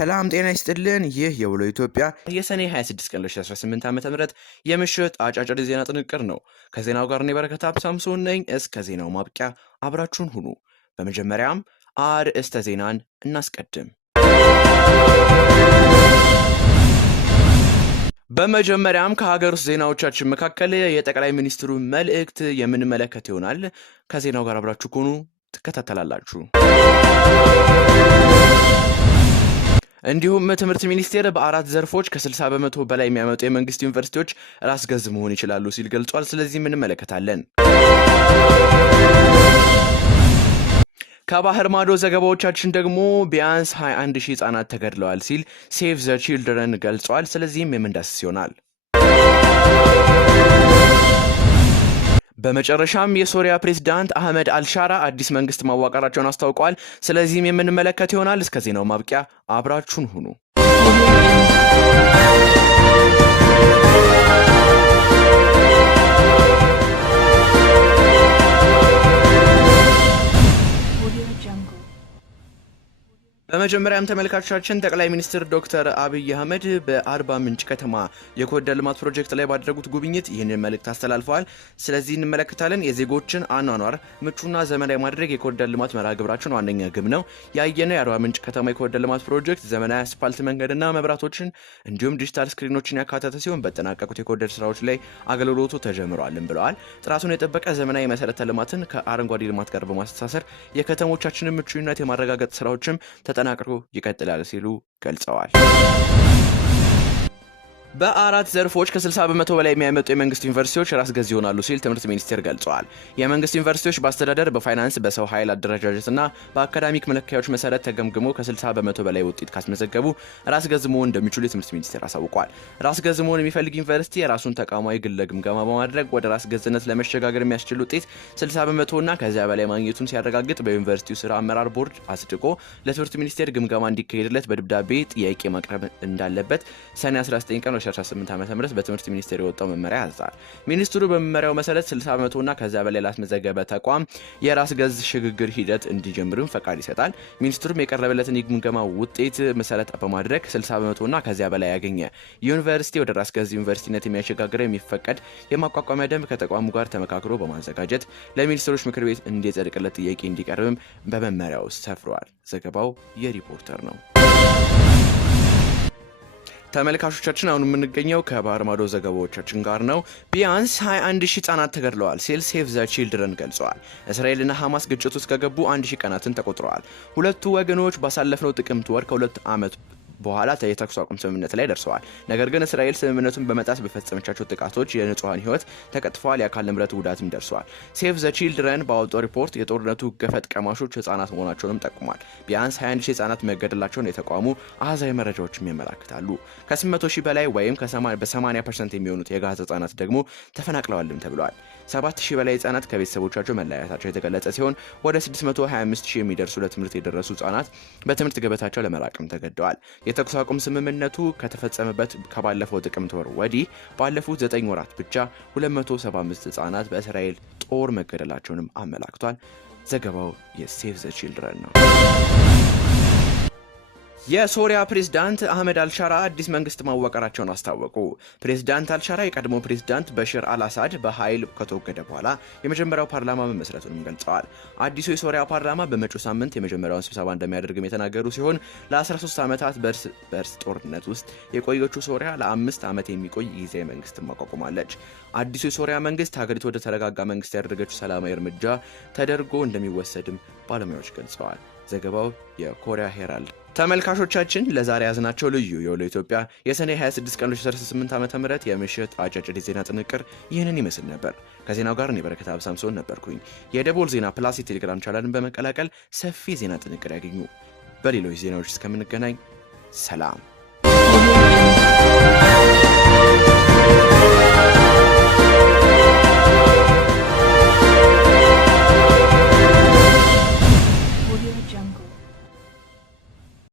ሰላም ጤና ይስጥልን። ይህ የውሎ ኢትዮጵያ የሰኔ 26 ቀን 2018 ዓ.ም የምሽት አጫጭር ዜና ጥንቅር ነው። ከዜናው ጋር እኔ በረከት ሳምሶን ነኝ። እስከ ዜናው ማብቂያ አብራችሁን ሁኑ። በመጀመሪያም አርዕስተ ዜናን እናስቀድም። በመጀመሪያም ከሀገር ውስጥ ዜናዎቻችን መካከል የጠቅላይ ሚኒስትሩ መልእክት የምንመለከት ይሆናል። ከዜናው ጋር አብራችሁ ከሆኑ ትከታተላላችሁ። እንዲሁም ትምህርት ሚኒስቴር በአራት ዘርፎች ከ60 በመቶ በላይ የሚያመጡ የመንግስት ዩኒቨርሲቲዎች ራስ ገዝ መሆን ይችላሉ ሲል ገልጿል። ስለዚህ እንመለከታለን። ከባህር ማዶ ዘገባዎቻችን ደግሞ ቢያንስ 21,000 ህጻናት ተገድለዋል ሲል ሴቭ ዘ ቺልድረን ገልጿል። ስለዚህም የምንዳስስ ይሆናል። በመጨረሻም የሶሪያ ፕሬዝዳንት አህመድ አልሻራ አዲስ መንግስት ማዋቀራቸውን አስታውቀዋል። ስለዚህም የምንመለከት ይሆናል። እስከ ዜናው ማብቂያ አብራችሁን ሁኑ። በመጀመሪያም ተመልካቾቻችን ጠቅላይ ሚኒስትር ዶክተር አብይ አህመድ በአርባ ምንጭ ከተማ የኮሪደር ልማት ፕሮጀክት ላይ ባደረጉት ጉብኝት ይህንን መልእክት አስተላልፈዋል። ስለዚህ እንመለከታለን። የዜጎችን አኗኗር ምቹና ዘመናዊ ማድረግ የኮሪደር ልማት መርሃ ግብራችን ዋነኛ ግብ ነው። ያየነው የአርባ ምንጭ ከተማ የኮሪደር ልማት ፕሮጀክት ዘመናዊ አስፋልት መንገድና መብራቶችን እንዲሁም ዲጂታል ስክሪኖችን ያካተተ ሲሆን በተጠናቀቁት የኮሪደር ስራዎች ላይ አገልግሎቱ ተጀምሯልም ብለዋል። ጥራቱን የጠበቀ ዘመናዊ መሰረተ ልማትን ከአረንጓዴ ልማት ጋር በማስተሳሰር የከተሞቻችንን ምቹነት የማረጋገጥ ስራዎችም ተጠናክሮ ይቀጥላል ሲሉ ገልጸዋል። በአራት ዘርፎች ከ60 በመቶ በላይ የሚያመጡ የመንግስት ዩኒቨርሲቲዎች ራስ ገዝ ይሆናሉ ሲል ትምህርት ሚኒስቴር ገልጿል። የመንግስት ዩኒቨርሲቲዎች በአስተዳደር፣ በፋይናንስ፣ በሰው ኃይል አደረጃጀትና በአካዳሚክ መለኪያዎች መሰረት ተገምግሞ ከ60 በመቶ በላይ ውጤት ካስመዘገቡ ራስ ገዝ መሆን እንደሚችሉ የትምህርት ሚኒስቴር አሳውቋል። ራስ ገዝ መሆን የሚፈልግ ዩኒቨርሲቲ የራሱን ተቋማዊ ግለ ግምገማ በማድረግ ወደ ራስ ገዝነት ለመሸጋገር የሚያስችል ውጤት 60 በመቶና ከዚያ በላይ ማግኘቱን ሲያረጋግጥ በዩኒቨርሲቲው ስራ አመራር ቦርድ አጽድቆ ለትምህርት ሚኒስቴር ግምገማ እንዲካሄድለት በደብዳቤ ጥያቄ ማቅረብ እንዳለበት ሰኔ 19 ቀን 2018 ዓ.ም በትምህርት ሚኒስቴር የወጣው መመሪያ ያዛል። ሚኒስትሩ በመመሪያው መሰረት 60 በመቶና ከዚያ በላይ ላስመዘገበ ተቋም የራስ ገዝ ሽግግር ሂደት እንዲጀምርም ፈቃድ ይሰጣል። ሚኒስትሩም የቀረበለትን የግምገማ ውጤት መሰረት በማድረግ 60 በመቶና ከዚያ በላይ ያገኘ ዩኒቨርሲቲ ወደ ራስ ገዝ ዩኒቨርሲቲነት የሚያሸጋግረው የሚፈቀድ የማቋቋሚያ ደንብ ከተቋሙ ጋር ተመካክሮ በማዘጋጀት ለሚኒስትሮች ምክር ቤት እንዲጸድቅለት ጥያቄ እንዲቀርብም በመመሪያው ሰፍሯል። ዘገባው የሪፖርተር ነው። ተመልካቾቻችን አሁን የምንገኘው ከባህር ማዶ ዘገባዎቻችን ጋር ነው። ቢያንስ 21,000 ህጻናት ተገድለዋል ሲል ሴቭ ዘ ቺልድረን ገልጸዋል። እስራኤልና ሐማስ ግጭት ውስጥ ከገቡ 1,000 ቀናትን ተቆጥረዋል። ሁለቱ ወገኖች ባሳለፍነው ጥቅምት ወር ከ2 ዓመት በኋላ የተኩስ አቁም ስምምነት ላይ ደርሰዋል። ነገር ግን እስራኤል ስምምነቱን በመጣስ በፈጸመቻቸው ጥቃቶች የንጹሃን ህይወት ተቀጥፈዋል፣ የአካል ንብረት ጉዳትም ደርሷል። ሴቭ ዘ ቺልድረን ባወጣው ሪፖርት የጦርነቱ ገፈት ቀማሾች ህጻናት መሆናቸውንም ጠቁሟል። ቢያንስ 21,000 ህጻናት መገደላቸውን የተቋሙ አሃዛዊ መረጃዎችም ያመላክታሉ። ከ800,000 በላይ ወይም በ80% የሚሆኑት የጋዛ ህጻናት ደግሞ ተፈናቅለዋልም ተብሏል። 7,000 በላይ ህጻናት ከቤተሰቦቻቸው መለያየታቸው የተገለጸ ሲሆን ወደ 625,000 የሚደርሱ ለትምህርት የደረሱ ህጻናት በትምህርት ገበታቸው ለመራቅም ተገደዋል። የተኩስ አቁም ስምምነቱ ከተፈጸመበት ከባለፈው ጥቅምት ወር ወዲህ ባለፉት 9 ወራት ብቻ 275 ህጻናት በእስራኤል ጦር መገደላቸውንም አመላክቷል። ዘገባው የሴቭ ዘ ቺልድረን ነው። የሶሪያ ፕሬዝዳንት አህመድ አልሻራ አዲስ መንግስት ማዋቀራቸውን አስታወቁ። ፕሬዝዳንት አልሻራ የቀድሞ ፕሬዝዳንት በሽር አልአሳድ በኃይል ከተወገደ በኋላ የመጀመሪያው ፓርላማ መመስረቱንም ገልጸዋል። አዲሱ የሶሪያ ፓርላማ በመጪው ሳምንት የመጀመሪያውን ስብሰባ እንደሚያደርግም የተናገሩ ሲሆን ለ13 ዓመታት በእርስ ጦርነት ውስጥ የቆየችው ሶሪያ ለ5 ዓመት የሚቆይ ጊዜያዊ መንግስት ማቋቁማለች። አዲሱ የሶሪያ መንግስት ሀገሪቱ ወደ ተረጋጋ መንግስት ያደረገችው ሰላማዊ እርምጃ ተደርጎ እንደሚወሰድም ባለሙያዎች ገልጸዋል። ዘገባው የኮሪያ ሄራልድ። ተመልካቾቻችን ለዛሬ ያዝናቸው ልዩ የውሎ ኢትዮጵያ የሰኔ 26 ቀን 2018 ዓ.ም የምሽት አጫጭር ዜና ጥንቅር ይህንን ይመስል ነበር። ከዜናው ጋር እኔ በረከት ሳምሶን ነበርኩኝ። የደቦል ዜና ፕላስ የቴሌግራም ቻናልን በመቀላቀል ሰፊ ዜና ጥንቅር ያገኙ። በሌሎች ዜናዎች እስከምንገናኝ ሰላም።